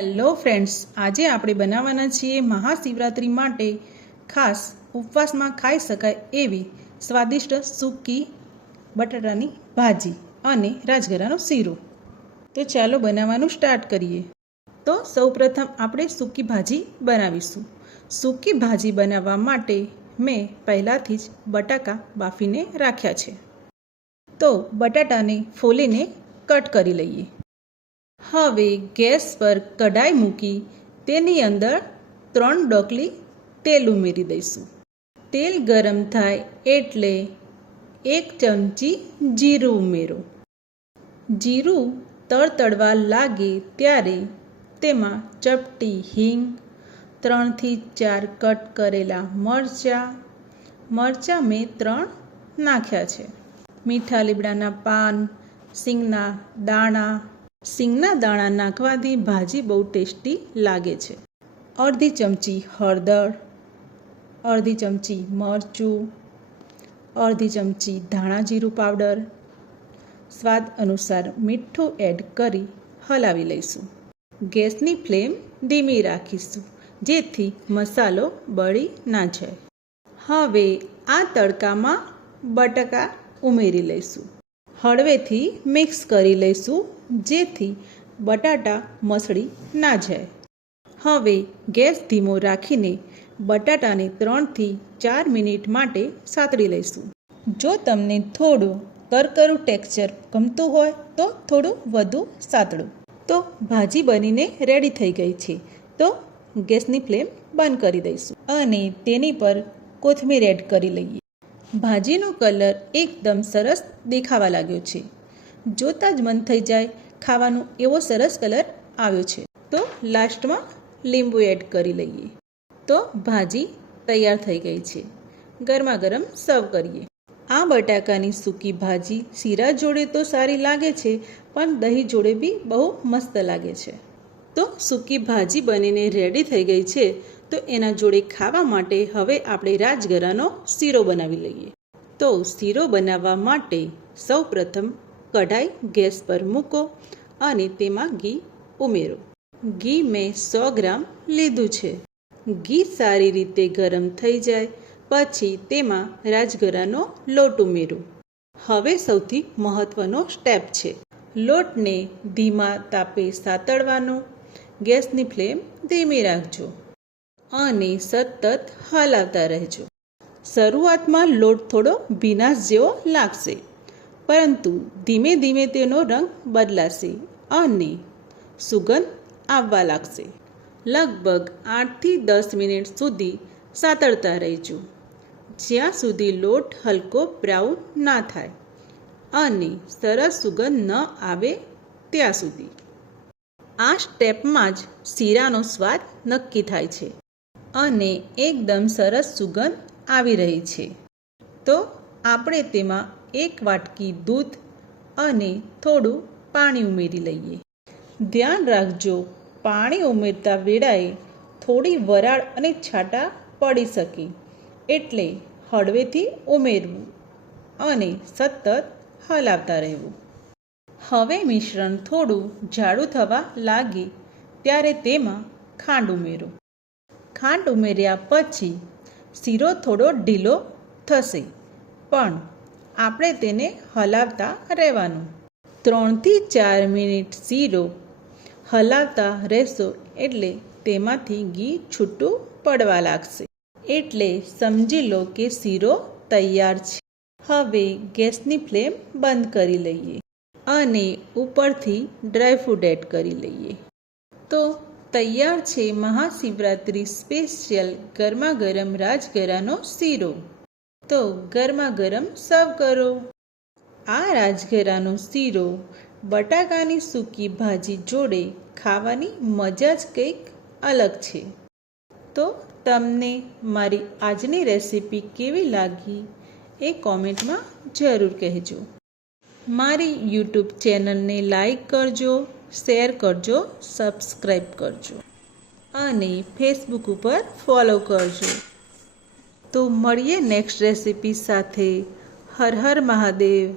Hello friends, આજે આપણે બનાવવાના છીએ મહાશિવરાત્રિ માટે ખાસ ઉપવાસમાં ખાઈ શકાય એવી સ્વાદિષ્ટ સૂકી બટાટાની ભાજી અને રાજગરાનો શીરો. તો ચાલો બનાવવાનું સ્ટાર્ટ કરીએ. તો સૌપ્રથમ આપણે સૂકી ભાજી બનાવીશું. સૂકી ભાજી બનાવવા માટે મેં પહેલાંથી જ બટાકા બાફીને રાખ્યા છે. તો બટાટાને ફોલીને કટ કરી લઈએ. હવે ગેસ પર કઢાઈ મૂકી તેની અંદર 3 ડોકલી તેલ ઉમેરી દઈશું. તેલ ગરમ થાય એટલે 1 ચમચી જીરું ઉમેરો. જીરું તળતળવા લાગે ત્યારે તેમાં ચપટી હિંગ, 3 થી 4 કટ કરેલા મરચાં મેં 3 નાખ્યા છે. મીઠા લીમડાના પાન, સિંગના દાણા. સિંગના દાણા નાખવાથી ભાજી બહુ ટેસ્ટી લાગે છે. અડધી ચમચી હળદર, અડધી ચમચી મરચું, અડધી ચમચી ધાણા જીરું પાવડર, સ્વાદ અનુસાર મીઠું એડ કરી હલાવી લઈશું. ગેસની ફ્લેમ ધીમી રાખીશું જેથી મસાલો બળી ના જાય. હવે આ તડકામાં બટાકા ઉમેરી લઈશું. હળવેથી મિક્સ કરી લઈશું જેથી બટાટા મસળી ના જાય. હવે ગેસ ધીમો રાખીને બટાટાને 3 થી 4 મિનિટ માટે સાતળી લઈશું. જો તમને થોડું કરકરું ટેક્સચર ગમતું હોય તો થોડું વધુ સાતળો. તો ભાજી બનીને રેડી થઈ ગઈ છે. તો ગેસની ફ્લેમ બંધ કરી દઈશું અને તેની પર કોથમીર એડ કરી લઈએ. ભાજીનો કલર એકદમ સરસ દેખાવા લાગ્યો છે. જોતાં જ મન થઈ જાય ખાવાનું, એવો સરસ કલર આવ્યો છે. તો લાસ્ટમાં લીંબુ એડ કરી લઈએ. તો ભાજી તૈયાર થઈ ગઈ છે. ગરમા ગરમ સર્વ કરીએ. આ બટાકાની સૂકી ભાજી શીરા જોડે તો સારી લાગે છે, પણ દહીં જોડે બી બહુ મસ્ત લાગે છે. તો સૂકી ભાજી બનીને રેડી થઈ ગઈ છે. તો એના જોડે ખાવા માટે હવે આપણે રાજગરાનો શીરો બનાવી લઈએ. તો શીરો બનાવવા માટે સૌપ્રથમ કઢાઈ ગેસ પર મૂકો અને તેમાં ઘી ઉમેરો. ઘી મેં 100 ગ્રામ લીધું છે. ઘી સારી રીતે ગરમ થઈ જાય પછી તેમાં રાજગરાનો લોટ ઉમેરો. હવે સૌથી મહત્ત્વનો સ્ટેપ છે. લોટને ધીમા તાપે સાતળવાનો. ગેસની ફ્લેમ ધીમી રાખજો અને સતત હલાવતા રહેજો. શરૂઆતમાં લોટ થોડો ભીનાશ જેવો લાગશે, પરંતુ ધીમે ધીમે તેનો રંગ બદલાશે અને સુગંધ આવવા લાગશે. લગભગ 8 થી 10 મિનિટ સુધી સાતળતા રહેજો, જ્યાં સુધી લોટ હલકો બ્રાઉન ના થાય અને સરસ સુગંધ ન આવે ત્યાં સુધી. આ સ્ટેપમાં જ શીરાનો સ્વાદ નક્કી થાય છે અને એકદમ સરસ સુગંધ આવી રહી છે. તો આપણે તેમાં 1 વાટકી દૂધ અને થોડું પાણી ઉમેરી લઈએ. ધ્યાન રાખજો, પાણી ઉમેરતા વેળાએ થોડી વરાળ અને છાંટા પડી શકે, એટલે હળવેથી ઉમેરવું અને સતત હલાવતા રહેવું. હવે મિશ્રણ થોડું જાડું થવા લાગે ત્યારે તેમાં ખાંડ ઉમેરો. ખાંડ ઉમેર્યા પછી શીરો થોડો ઢીલો થશે, પણ આપણે તેને હલાવતા રહેવાનું. 3 થી 4 મિનિટ શીરો હલાવતા રહેશો એટલે તેમાંથી ઘી છૂટું પડવા લાગશે, એટલે સમજી લો કે શીરો તૈયાર છે. હવે ગેસની ફ્લેમ બંધ કરી લઈએ અને ઉપરથી ડ્રાયફ્રૂટ એડ કરી લઈએ. તો તૈયાર છે મહાશિવરાત્રિ સ્પેશિયલ ગરમા ગરમ રાજગરાનો શીરો. તો ગરમા ગરમ સર્વ કરો. આ રાજગરાનો શીરો બટાકાની સૂકી ભાજી જોડે ખાવાની મજા જ કંઈક અલગ છે. તો તમને મારી આજની રેસીપી કેવી લાગી એ કોમેન્ટમાં જરૂર કહેજો. મારી યુટ્યુબ ચેનલને લાઈક કરજો, શેર કરજો, સબસ્ક્રાઈબ કરજો અને ફેસબુક ઉપર ફોલો કરજો. તો મળીએ નેક્સ્ટ રેસીપી સાથે. હર હર મહાદેવ.